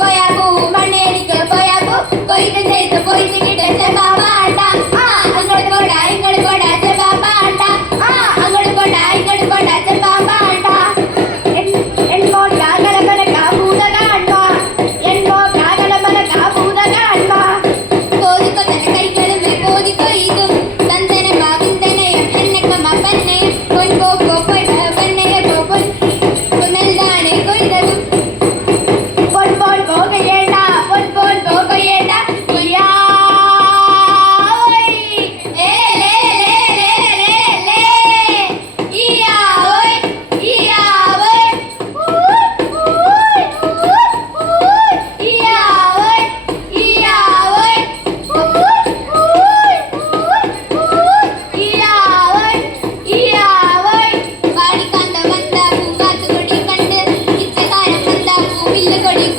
పోయాకు మన్నేడికే పోయాకు కొయ్యకి చేత పోయి తిగిడే బాబా అంటా Gracias.